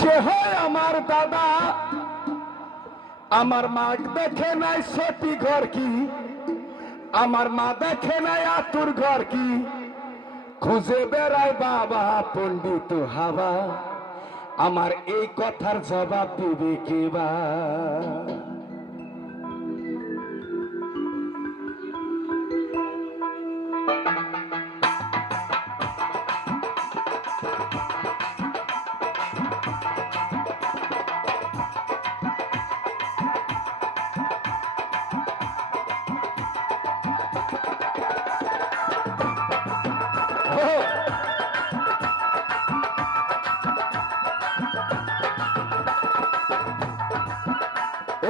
সে হয় আমার দাদা। আমার মা দেখে নাই সেটি ঘর কি? আমার মা দেখে নাই আতুর ঘর কি? খুঁজে বেড়ায় বাবা পণ্ডিত হাওয়া। আমার এই কথার জবাব দিবে কে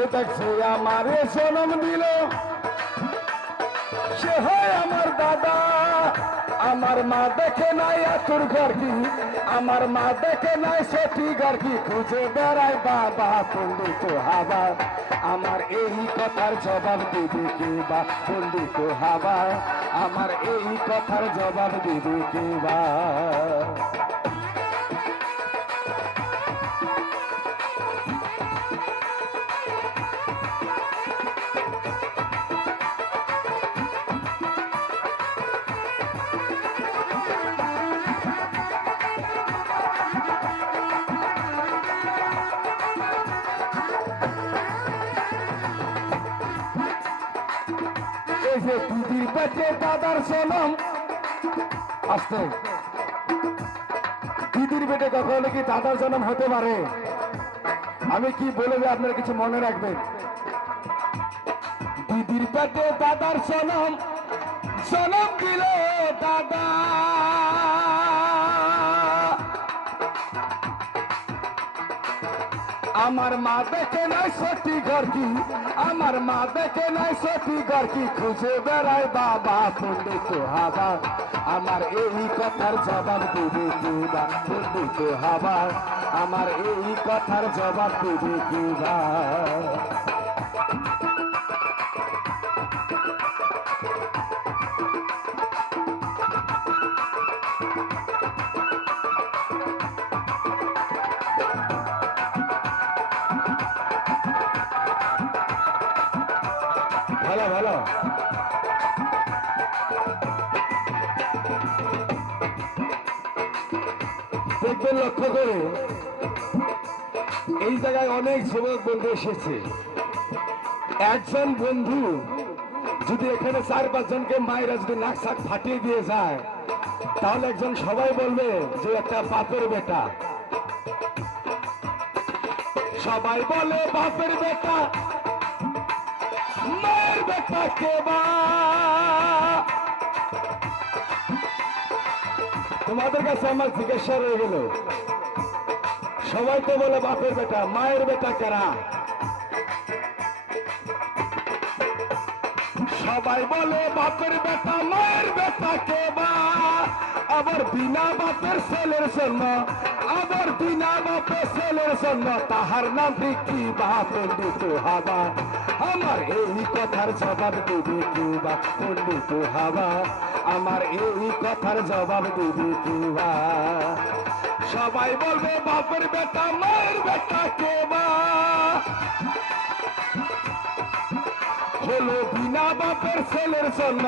এ দেখছে আমারে জন্ম দিল। সে হয় আমার দাদা। আমার মা দেখে নাই আতুর ঘর কি আমার মা দেখে নাই সটি ঘর কি খুঁজে বেড়ায় বাবা পণ্ডিত হাবা। আমার এই কথার জবাব দিবে কে বা পণ্ডিত হাবা? আমার এই কথার জবাব দিবে কে বা? এই যে দিদির পেটে দাদার জনম আসতে। দিদির পেটে কখনো কি দাদার জনম হতে পারে? আমি কি বলে যে আপনার কিছু মনে রাখবেন? দিদির পেটে দাদার জনম জনম দিল দাদা। আমার মা দেখে নাই সতী ঘর কি? আমার মা দেখে নাই সতী ঘর কি? খুঁজে বেড়ায় বাবা পণ্ডিত হাবা। আমার এই কথার জবাব দেবে কিবা পণ্ডিত হাবা, আমার এই কথার জবাব দেবে কিবা ভালো ভালো। দেখবেন লক্ষ্য করে। এই জায়গায় অনেক যুবক বন্ধু এসেছে। একজন বন্ধু যদি এখানে চার পাঁচজনকে মায়েরা যদি নাক শাক ফাটিয়ে দিয়ে যায়, তাহলে একজন সবাই বলবে যে একটা বাপের বেটা। সবাই বলে, বাপের বেটা। মায়ের বেটা কে বা তোমাদের কাছে আমার জিজ্ঞাসা রয়ে গেল, সবাই তো বলে বাপের বেটা, মায়ের বেটা কারা? সবাই বলে বাপের বেটা, মায়ের বেটা কে বা? আবার বিনা বাপের ছেলের জন্য, আবার বিনা বাপের ছেলের জন্য তাহার নাম কি বা পণ্ডিত হাবা। আমার এই কথার জবাব দেবে কি বা পণ্ডিত হাবা? আমার এই কথার জবাব দেবে কি বা? সবাই বলবে, বাপের বেটা, মায়ের বেটা কে বা? হলো বিনা বাপের ছেলের জন্য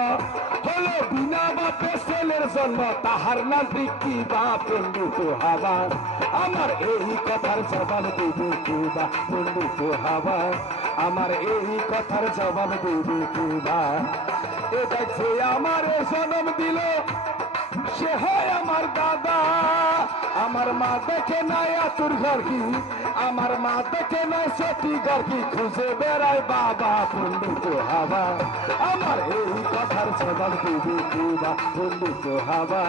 হলো বিনা বাপের ছেলের জন্য তাহার নাম কি বা পণ্ডিত হাবা। আমার এই কথার জবাব দেবে কি বা পণ্ডিত হাবা। আমার এই কথার জবাব দেবে কি বা। এ দেখছে আমার জন্ম দিল, সে হয় আমার দাদা। আমার মা দেখে নাই আতুর ঘর কি? আমার মা দেখে নাই সতী ঘর কি? খুঁজে বেড়ায় বাবা পণ্ডিত হাবা। আমার এই কথার জবাব দিবে কিবা পণ্ডিত হাবা?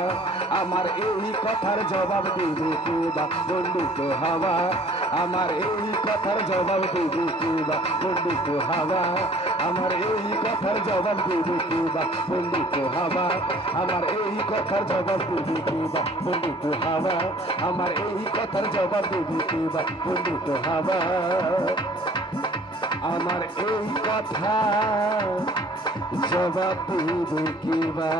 আমার এই কথার জবাব দিবে কিবা পণ্ডিত হাবা? আমার এই কথার জবাব দিবে কিবা পণ্ডিত হাবা? আমার এই কথার জবাব দিবে কিবা পণ্ডিত হাবা? আমার এই কথার জবাব দিবে কিবা পণ্ডিত হাবা? আমার এই কথার জবাব দিবে কিবা পণ্ডিত হাবা? আমার এই কথা জবাব দেবে কিবা